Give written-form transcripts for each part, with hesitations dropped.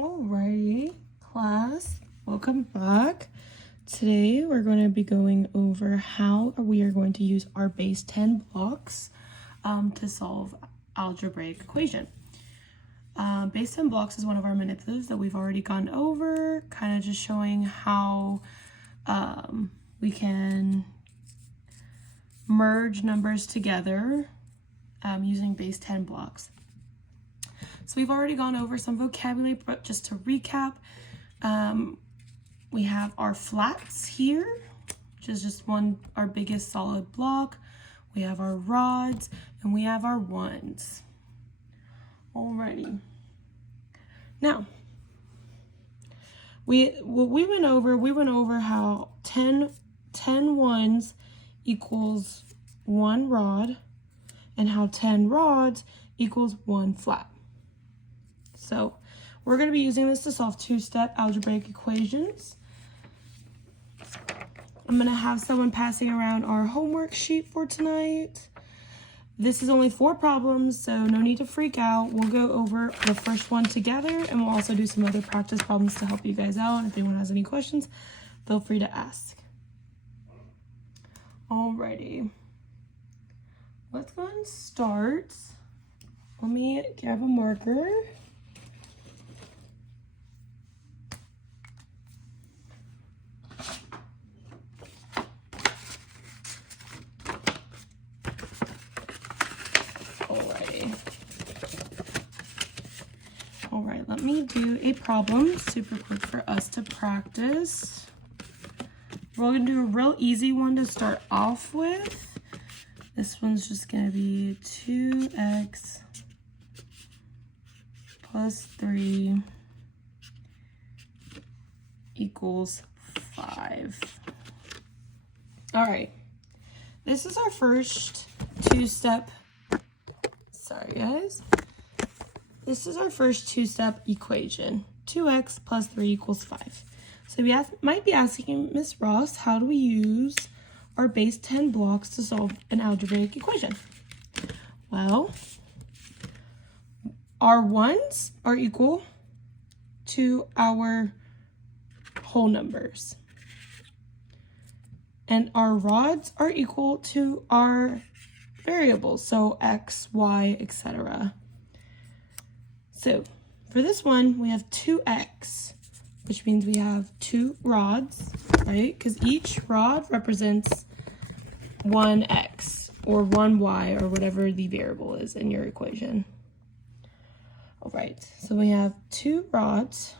Alrighty, class, welcome back. Today we're going to be going over how we are going to use our base 10 blocks to solve algebraic equation. Base 10 blocks is one of our manipulatives that we've already gone over, kind of just showing how we can merge numbers together using base 10 blocks. So we've already gone over some vocabulary, but just to recap, we have our flats here, which is just our biggest solid block. We have our rods, and we have our ones. Alrighty. Now, we went over how 10 ones equals 1 rod, and how 10 rods equals 1 flat. So we're going to be using this to solve two-step algebraic equations. I'm going to have someone passing around our homework sheet for tonight. This is only 4 problems, so no need to freak out. We'll go over the first one together, and we'll also do some other practice problems to help you guys out. If anyone has any questions, feel free to ask. Alrighty. Let's go ahead and start. Let me grab a marker. Alright, let me do a problem super quick for us to practice. We're going to do a real easy one to start off with. This one's just going to be 2x plus 3 equals 5. Alright, this is our first two-step, This is our first two-step equation, 2x plus 3 equals 5. So we might be asking Miss Ross, how do we use our base 10 blocks to solve an algebraic equation? Well, our ones are equal to our whole numbers. And our rods are equal to our variables, so x, y, etc. So for this one, we have 2x, which means we have 2 rods, right? Because each rod represents 1x or 1y or whatever the variable is in your equation. All right, so we have 2 rods.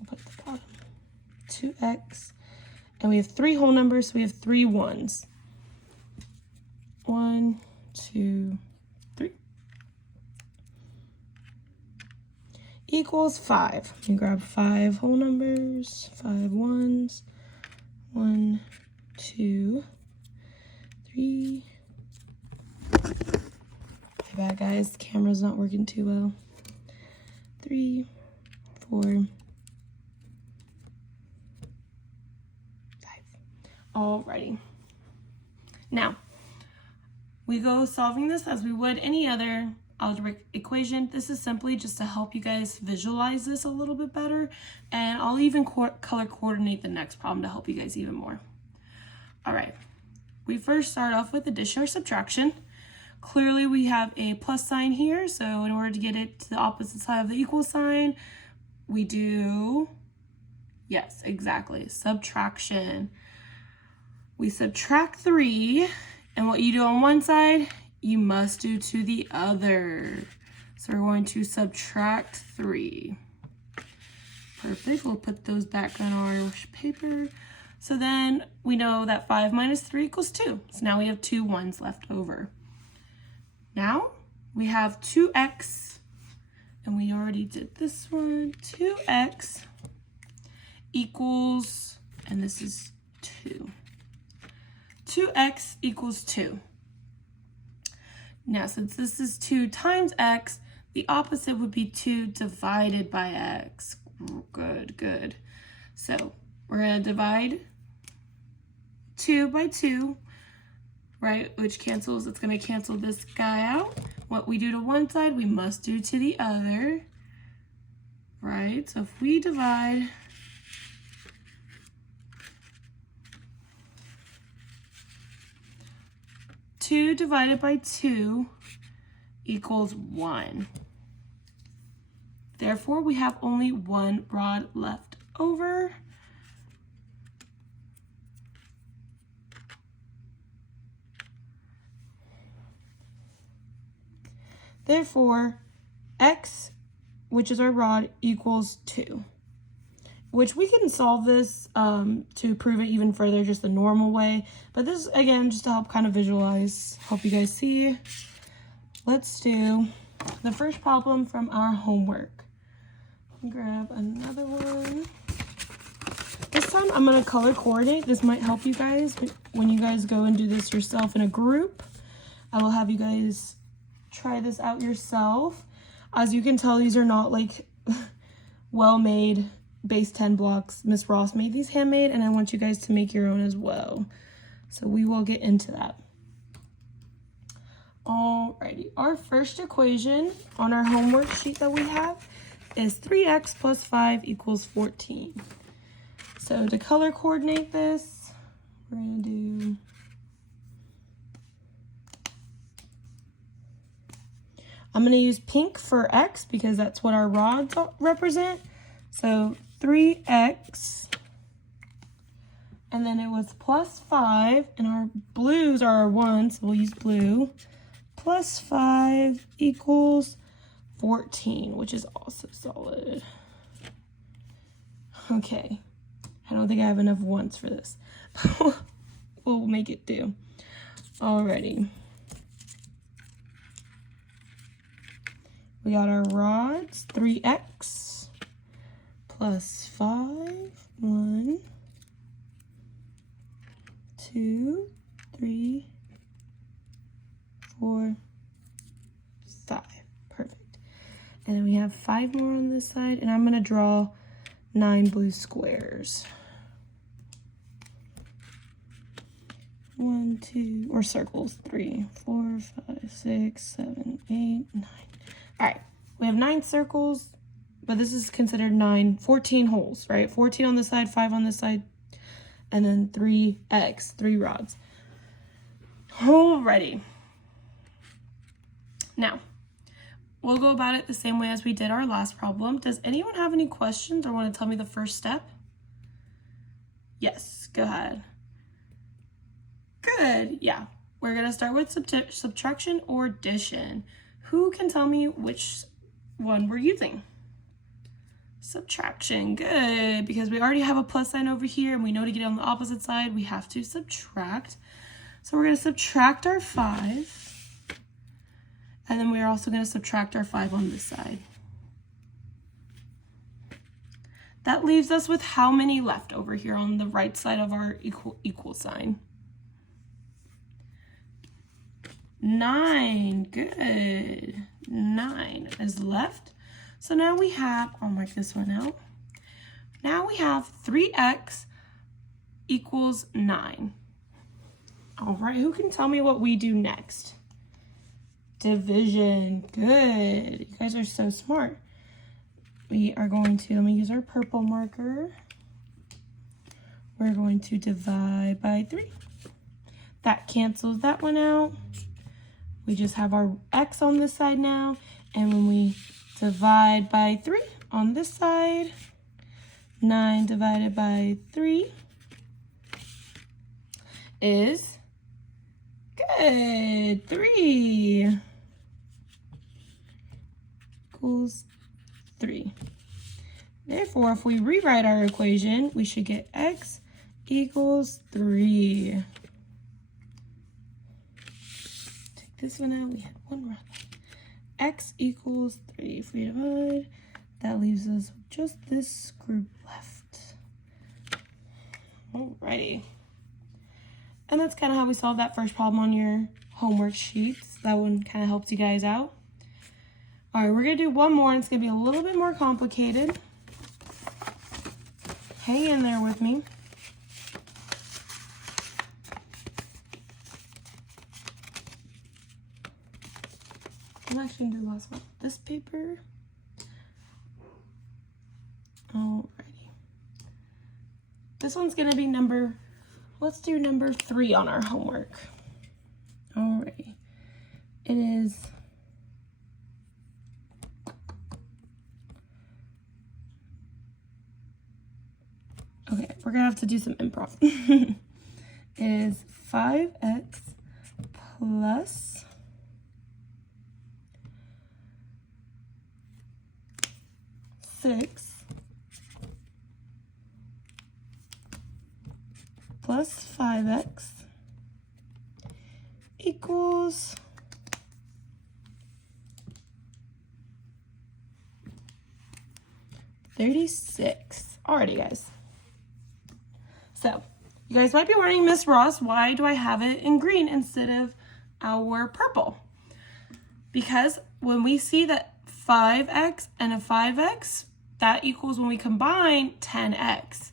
I'll put the bottom, 2x, and we have 3 whole numbers, so we have 3 ones. 1, 2, 3 equals 5. Let me grab 5 whole numbers, 5 ones. 1, 2, 3. My bad, guys. The camera's not working too well. 3, 4, 5. Alrighty. Now, we go solving this as we would any other algebraic equation. This is simply just to help you guys visualize this a little bit better, and I'll even color coordinate the next problem to help you guys even more. All right, we first start off with addition or subtraction. Clearly we have a plus sign here, so in order to get it to the opposite side of the equal sign, we do, yes, exactly, subtraction. We subtract 3, and what you do on one side, you must do to the other. So we're going to subtract 3. Perfect. We'll put those back on our paper. So then we know that 5 minus 3 equals 2. So now we have 2 ones left over. Now we have 2x, and we already did this one. 2x equals, and this is 2. 2x equals 2. Now, since this is 2 times x, the opposite would be 2 divided by x. Good, good. So we're going to divide 2 by 2, right, which cancels. It's going to cancel this guy out. what we do to one side, we must do to the other, right? So if we divide 2 divided by 2 equals 1. Therefore, we have only 1 rod left over. Therefore, x, which is our rod, equals 2. Which we can solve this to prove it even further just the normal way. But this, again, just to help kind of visualize, help you guys see. Let's do the first problem from our homework. Grab another one. This time I'm going to color coordinate. This might help you guys when you guys go and do this yourself in a group. I will have you guys try this out yourself. As you can tell, these are not like well-made base 10 blocks. Miss Ross made these handmade, and I want you guys to make your own as well. So we will get into that. Alrighty, our first equation on our homework sheet that we have is 3x plus 5 equals 14. So to color coordinate this, we're going to do I'm going to use pink for x because that's what our rods represent. So 3x, and then it was plus 5, and our blues are our 1, so we'll use blue, plus 5 equals 14, which is also solid. Okay, I don't think I have enough ones for this. We'll make it do. Alrighty. We got our rods, 3x plus 5, 1, 2, 3, 4, 5. Perfect. And then we have 5 more on this side, and I'm going to draw 9 blue squares. 1, 2, or circles, 3, 4, 5, 6, 7, 8, 9. All right, we have 9 circles, but this is considered 14 holes, right? 14 on this side, 5 on this side, and then 3x, 3 rods. Alrighty. Now, we'll go about it the same way as we did our last problem. Does anyone have any questions or want to tell me the first step? Yes, go ahead. Good, yeah. We're going to start with subtraction or addition. Who can tell me which one we're using? Subtraction, good, because we already have a plus sign over here, and we know to get it on the opposite side, we have to subtract. So we're going to subtract our 5, and then we're also going to subtract our 5 on this side. That leaves us with how many left over here on the right side of our equal sign? 9, good. 9 is left. So now we have, I'll mark this one out. Now we have 3x equals 9. All right, who can tell me what we do next? Division, good. You guys are so smart. We are going to, let me use our purple marker. We're going to divide by 3. That cancels that one out. We just have our x on this side now, and when we divide by 3 on this side, 9 divided by 3 is, good, 3 equals 3. Therefore, if we rewrite our equation, we should get x equals 3. This one out, we had 1 rod. X equals 3. If we divide, that leaves us just this group left. Alrighty. And that's kind of how we solved that first problem on your homework sheets. That one kind of helps you guys out. Alright, we're going to do one more, and it's going to be a little bit more complicated. Hang in there with me. I'm actually gonna do the last one. This paper. Alrighty. This one's gonna be let's do number 3 on our homework. Alrighty. It is okay, we're gonna have to do some improv. It is 5x plus 6 plus 5x equals 36. Alrighty, guys. So, you guys might be wondering, Miss Ross, why do I have it in green instead of our purple? Because when we see that 5x and a 5x, that equals, when we combine, 10x.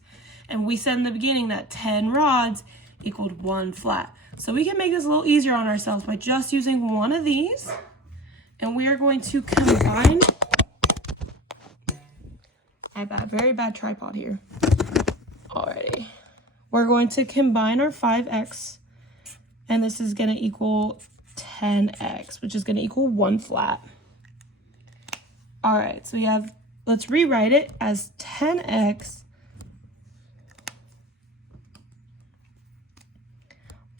And we said in the beginning that 10 rods equaled 1 flat. So we can make this a little easier on ourselves by just using one of these. And we are going to combine. I have a very bad tripod here. Alrighty. We're going to combine our 5x. And this is going to equal 10x, which is going to equal 1 flat. Alright, so we have, let's rewrite it as 10x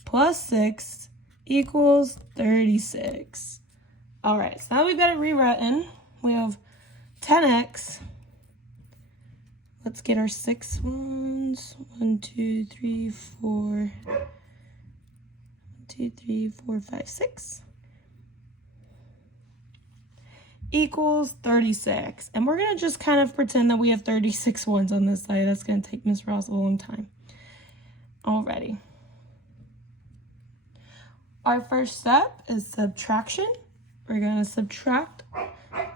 plus 6 equals 36. All right, so now we've got it rewritten. We have 10x. Let's get our 6 ones. 1, 2, 3, 4. 1, 2, 3, 4, 5, 6. Equals 36. And we're going to just kind of pretend that we have 36 ones on this side. That's going to take Miss Ross a long time. Alrighty. Our first step is subtraction. We're going to subtract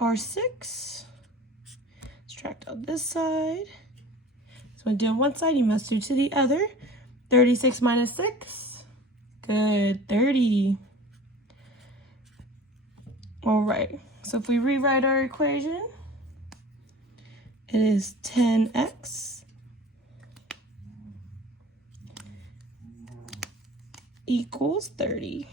our 6. Subtract on this side. So when doing one side, you must do to the other. 36 minus 6. Good, 30. All right, so if we rewrite our equation, it is 10x equals 30.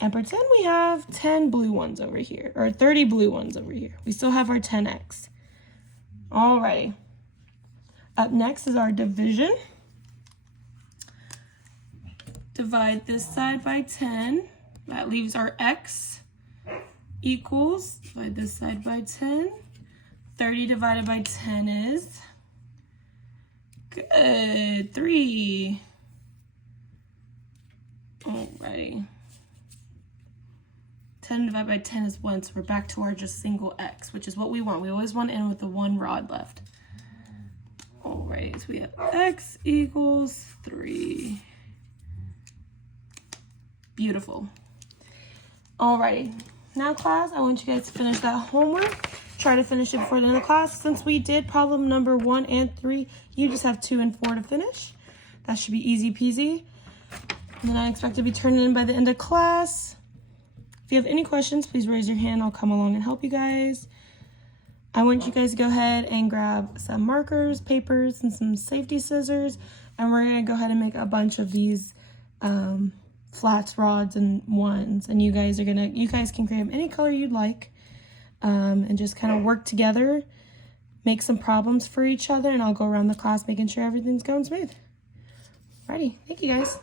And pretend we have 10 blue ones over here, or 30 blue ones over here. We still have our 10x. Alrighty. Up next is our division. Divide this side by 10. That leaves our x equals, divide this side by 10. 30 divided by 10 is, good, 3. Alrighty. 10 divided by 10 is 1, so we're back to our just single x, which is what we want. We always want to end with the 1 rod left. Alright, so we have x equals 3. Beautiful. Alrighty. Now, class, I want you guys to finish that homework. Try to finish it before the end of the class. Since we did problem number 1 and 3, you just have 2 and 4 to finish. That should be easy peasy. And I expect to be turning in by the end of class. If you have any questions, please raise your hand. I'll come along and help you guys. I want you guys to go ahead and grab some markers, papers, and some safety scissors. And we're going to go ahead and make a bunch of these flats, rods, and ones. And you guys can create them any color you'd like. And just kind of work together, make some problems for each other. And I'll go around the class making sure everything's going smooth. Alrighty, thank you guys.